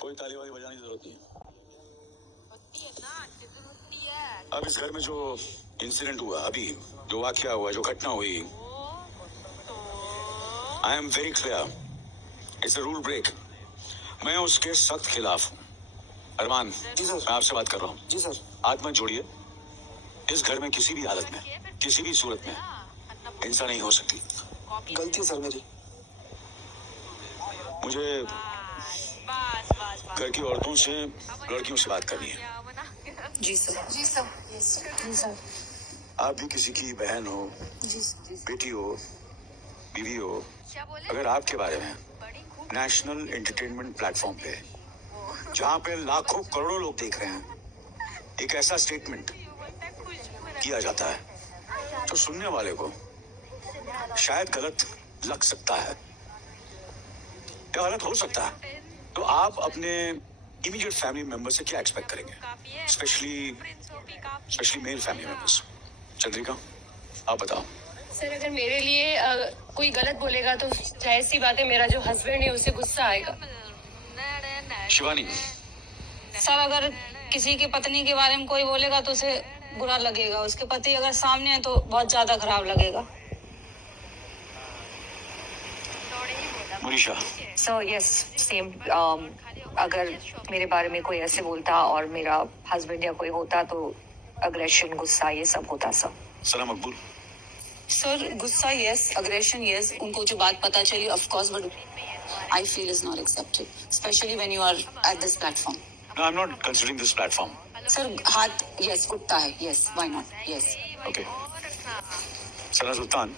कोई ताली वाली बजाने की जरूरत नहीं होती है ना, जरूर होती है। अब इस घर में जो इंसिडेंट हुआ, अभी जो वाकया हुआ, जो घटना हुई, I am very clear, it's a rule break. मैं उसके सख्त खिलाफ हूँ। अरमान जी सर। मैं आपसे बात कर रहा हूँ। जी सर। हाथ मत जोड़िए। इस घर में किसी भी हालत में, किसी भी सूरत में हिंसा नहीं हो सकती। गलती है सर मेरी। मुझे घर की औरतों से, लड़कियों से बात करनी है। जी सर। जी सर। जी सर। आप भी किसी की बहन हो, जी बेटी हो, बीवी हो, क्या बोले? अगर आपके बारे में नेशनल एंटरटेनमेंट प्लेटफॉर्म पे, जहाँ पे लाखों करोड़ों लोग देख रहे हैं, एक ऐसा स्टेटमेंट किया जाता है जो सुनने वाले को शायद गलत लग सकता है या गलत हो सकता है, तो आप अपने इमीडिएट फैमिली मेंबर से क्या एक्सपेक्ट करेंगे, specially male family members? Chandrika, आप बताओ। सर अगर मेरे लिए कोई गलत बोलेगा तो जाहिर सी बात है मेरा जो हस्बैंड है उसे गुस्सा आएगा। शिवानी, सर अगर किसी की पत्नी के बारे में कोई बोलेगा तो उसे बुरा लगेगा, उसके पति अगर सामने है तो बहुत ज्यादा खराब लगेगा। Munisha, so yes same. अगर मेरे बारे में कोई ऐसे बोलता और मेरा हस्बैंड या कोई होता तो अग्रेशन, गुस्सा, ये सब होता सर। सना मकबूल। सर गुस्सा यस, अग्रेशन यस, उनको जो बात पता चली of course, but I feel is not accepted specially when you are at this platform. No, I'm not considering this platform. Sir हाथ यस उठता है, yes why not, yes. Okay. Sana Sultan,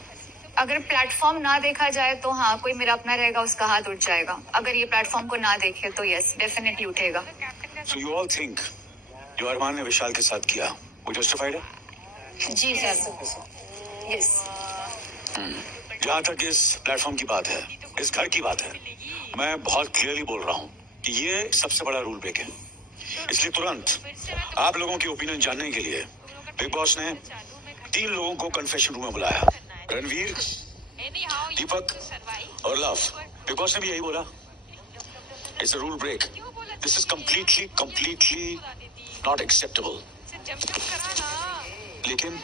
अगर platform ना देखा जाए तो हाँ, कोई मेरा अपना रहेगा उसका हाथ उठ जाएगा। अगर ये प्लेटफॉर्म को ना देखे तो यस डेफिनेटली उठेगा। so you all think जो अरमान ने विशाल के साथ किया वो justified है? जी सर। यस। जहाँ तक इस प्लेटफॉर्म की बात है, इस घर की बात है, मैं बहुत क्लियरली बोल रहा हूँ कि ये सबसे बड़ा रूल ब्रेक है। इसलिए तुरंत आप लोगों की ओपिनियन जानने के लिए बिग बॉस ने 3 लोगों को कन्फेशन रूम में बुलाया, रणवीर, दीपक और लव। बिग बॉस ने भी यही बोला, it's a rule break, this is completely not acceptable. लेकिन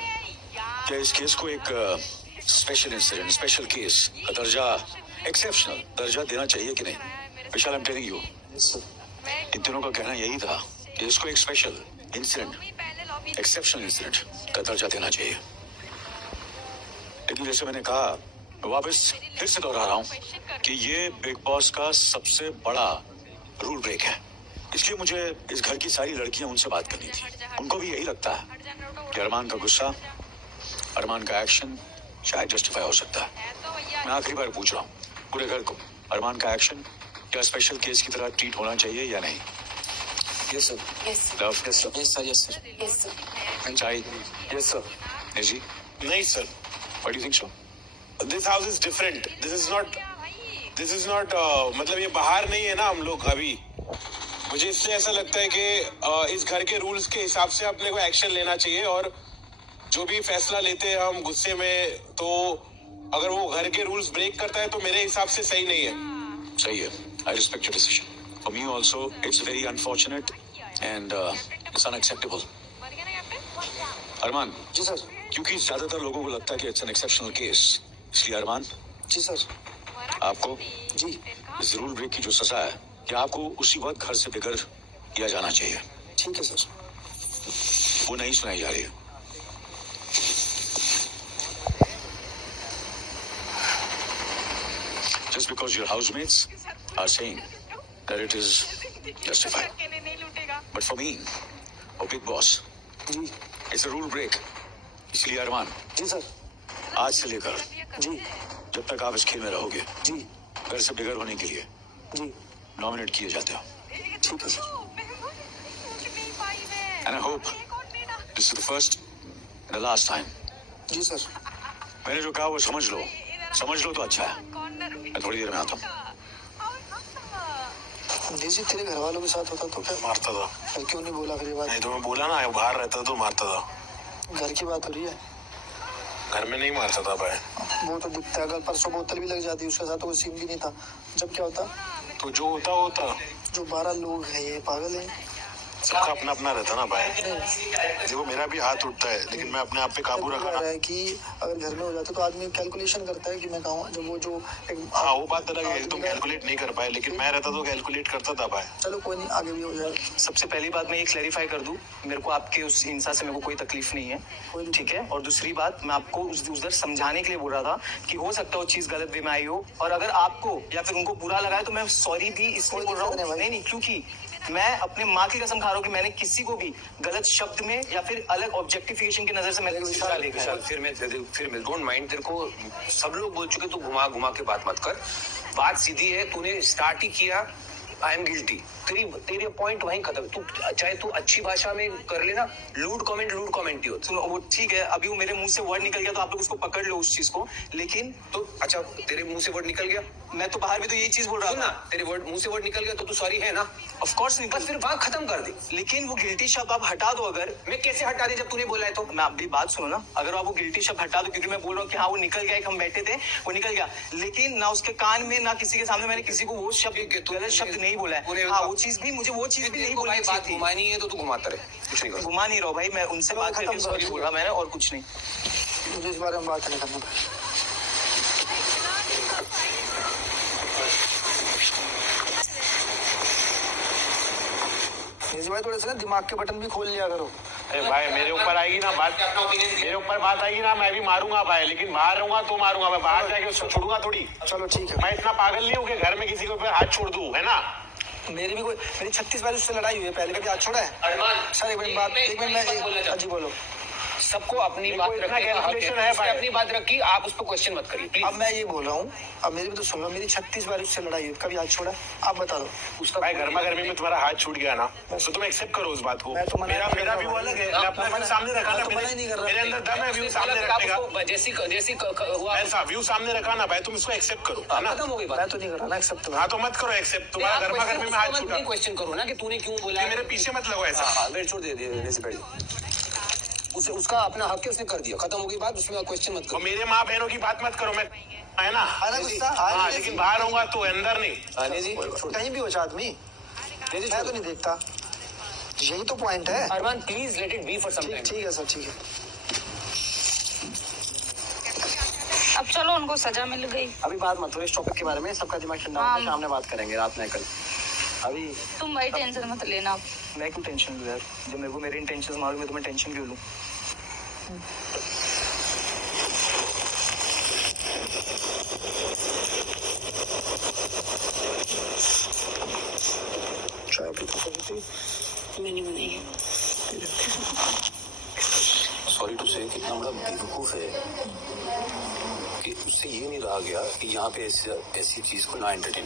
क्या इस केस को एक स्पेशल इंसिडेंट, स्पेशल केस का दर्जा, एक्सेप्शनल दर्जा देना चाहिए कि नहीं? विशाल, आई एम टेलिंग यू, इन तीनों का कहना यही था कि इसको एक स्पेशल इंसिडेंट, एक्सेप्शनल इंसिडेंट का दर्जा देना चाहिए। लेकिन जैसे मैंने कहा, मैं वापस फिर से दोहरा रहा हूँ कि ये बिग बॉस का सबसे बड़ा रूल ब्रेक है। इसलिए मुझे इस घर की सारी लड़कियां, उनसे बात करनी थी। उनको भी यही लगता है कि अरमान का गुस्सा, अरमान का एक्शन शायद जस्टिफाई हो सकता है। मैं आखिरी बार पूछ रहा हूँ पूरे घर को, अरमान का एक्शन क्या स्पेशल केस की तरह ट्रीट होना चाहिए या नहीं? Yes sir. Yes love, yes sir. Yes sir. Yes sir. Yes sir. चाय, यस सर। निजी, नहीं sir, what do you think so? This house is different. This is not मतलब ये बाहर नहीं है ना हम लोग अभी। मुझे इसलिए ऐसा लगता है कि इस घर के रूल्स के हिसाब से अपने को एक्शन लेना चाहिए, और जो भी फैसला लेते हैं हम गुस्से में, तो अगर वो घर के रूल्स ब्रेक करता है तो मेरे हिसाब से सही नहीं है। सही है, I respect your decision. For me also, it's very unfortunate and it's unacceptable. Armaan, ji sir. क्योंकि ज्यादातर लोगों को लगता है कि it's an exceptional case, इसलिए अरमान, जी सर। आपको जी। इस रूल ब्रेक की जो सजा है कि आपको उसी वक्त घर से बेघर किया जाना चाहिए। ठीक है सर। वो नहीं सुनाई जा रही है। Just because your housemates are saying that it is justified. But for me, or Big Boss, ji. it's a rule break. इसलिए अरमान, जी सर। आज से लेकर जी। जब तक आप इस खेल में रहोगे, जी। घर से बेघर होने के लिए जी। नॉमिनेट किए जाते हो। ठीक है sir. And I hope this is the first and the last time. जी सर। मैंने जो कहा वो समझ लो तो अच्छा है। मैं थोड़ी देर में आता हूँ। जी जी, तेरे घर वालों के साथ होता तो क्या मारता था। फिर क्यों नहीं बोला फिर ये बात? नहीं तो मैं बोला ना, बाहर रहता तो मारता था। घर की बात हो रही है। घर में नहीं मारता था भाई। वो तो दिखता है, अगर परसों बोतल भी लग जाती उसके साथ तो कोई सीन भी नहीं था। जब क्या होता? तो जो होता जो 12 लोग हैं ये पागल हैं। सबका अपना अपना रहता ना भाई। देखो मेरा भी हाथ उठता है लेकिन मैं अपने आप पे काबू रखा रहा है कि अगर घर में हो जाता तो आदमी कैलकुलेशन करता है कि मैं कहूँ जब वो जो हाँ वो बात अलग है, तुम कैलकुलेट नहीं कर पाए लेकिन मैं रहता तो कैलकुलेट करता था भाई। चलो कोई नहीं, आगे भी हो जाएगा। सबसे पहली बात मैं ये क्लैरिफाई कर दूं, मेरे को आपके उस हिंसा से मेरे को कोई तकलीफ नहीं है, ठीक है। और दूसरी बात मैं आपको उधर समझाने के लिए बोल रहा था कि हो सकता है वो चीज गलत वे में आई हो, और अगर आपको या फिर उनको बुरा लगा है तो मैं सॉरी भी इसलिए बोल रहा हूँ। नहीं, क्योंकि मैं अपने माँ की कसम खा रहा हूँ कि मैंने किसी को भी गलत शब्द में या फिर अलग ऑब्जेक्टिफिकेशन की नजर से मैंने विशाल फिर मैं डोंट माइंड, तेरे को सब लोग बोल चुके, तू घुमा घुमा के बात मत कर। बात सीधी है, तूने स्टार्ट ही किया आई एम गिल्टी, तेरे पॉइंट वहीं खत्म। तू चाहे तू अच्छी भाषा में कर लेना, लूड कमेंट ही हो। सुनो, वो ठीक है, अभी वो मेरे मुंह से वर्ड निकल गया तो आप लोग उसको पकड़ लो उस चीज को, लेकिन तो अच्छा तेरे मुंह से वर्ड निकल गया, मैं तो बाहर भी तो यही चीज बोल रहा सुन ना, तेरे मुंह से वर्ड निकल गया तो तू सॉरी है ना? ऑफ कोर्स नहीं, बस फिर बात खत्म कर दे। लेकिन वो गिल्टी शब्द आप हटा दो। अगर मैं कैसे हटा दे जब तूने बोला है तो? मैं आपकी बात सुनो ना, अगर आप वो गिल्टी शब्द हटा दो, क्योंकि मैं बोल रहा हूँ कि हाँ वो निकल गया, एक हम बैठे थे वो निकल गया, लेकिन ना उसके कान में ना किसी के सामने मैंने किसी को वो शब्द गलत शब्द नहीं बोला है। हाँ वो चीज भी मुझे वो चीज भी नहीं बोलनी चाहिए बात घुमानी है तो तू घुमाता रहे, कुछ नहीं कर। घुमा नहीं रहा भाई, मैं उनसे बात करके सॉरी बोल रहा मैंने, और कुछ नहीं। मुझे इस बारे में बात नहीं करना। भाई थोड़े से ना दिमाग के बटन भी खोल लिया करो। अरे भाई मेरे ऊपर आएगी ना बात, मेरे ऊपर बात आएगी ना, मैं भी मारूंगा भाई, लेकिन बाहर रहूंगा तो मारूंगा, मैं बाहर जाके उसको छोड़ूंगा थोड़ी। चलो ठीक है, मैं इतना पागल नहीं हूँ कि घर में किसी के ऊपर हाथ छोड़ दूं, है ना? मेरी 36 बार उससे लड़ाई हुई है, पहले कभी हाथ छोड़ा है? सर एक मिनट मैं जी बोलो। सबको अपनी बात अपनी बात रखी, आप उस पर क्वेश्चन मत करिए। अब मैं ये बोल रहा हूँ, अब मेरी भी तो सुन लो, मेरी 36 बार उससे लड़ाई हुई, कभी हाथ छोड़ा? आप बता दो। उसका भाई गर्मा गर्मी में तुम्हारा हाथ छूट गया ना, तो तुम एक्सेप्ट करो उस बात को। मेरा व्यू अलग है, मैं अपना व्यू सामने रखा ना, मेरे अंदर दम है व्यू सामने रखने का। जैसी हुआ ऐसा व्यू सामने रखा ना भाई, तुम इसको एक्सेप्ट करो, है ना? खत्म हो गई बात। मैं तो नहीं कर रहा ना एक्सेप्ट। हाँ तो मत करो एक्सेप्ट, तुम्हारा गर्मा गर्मी में हाथ छूटा। क्वेश्चन करो ना कि तूने क्यों बोला, मेरे पीछे मत लगो ऐसा। वेट छोड़ दे, उसे उसका अपना हक है, उसने कर दिया, खत्म हो गई बात, उसमें क्वेश्चन मत करो। मेरे माँ बहनों की बात मत करो, मैं है ना? हाँ लेकिन बाहर होऊंगा तो अंदर नहीं। कहीं भी हो जाए आदमी, मैं तो नहीं देखता, यही तो पॉइंट है। Arman please let it be for some time. ठीक है सर, ठीक है। अब चलो उनको सजा मिल गई। अभी बात मत करो इस टॉपिक के बारे में, सबका दिमाग ठंडा होगा, शाम में बात करेंगे, रात में कल। अभी तुम भाई टेंशन मत लेना आप। मैं क्यों टेंशन लूँ यार, जब मेरे को मेरी इंटेंशन मालूम है तो मैं टेंशन क्यों लूँ? चाय पीते मैंने बनाई। सॉरी टू से कितना बड़ा बेवकूफ है कि उससे ये नहीं रहा गया कि यहाँ पे ऐसी चीज को ना एंटरटेन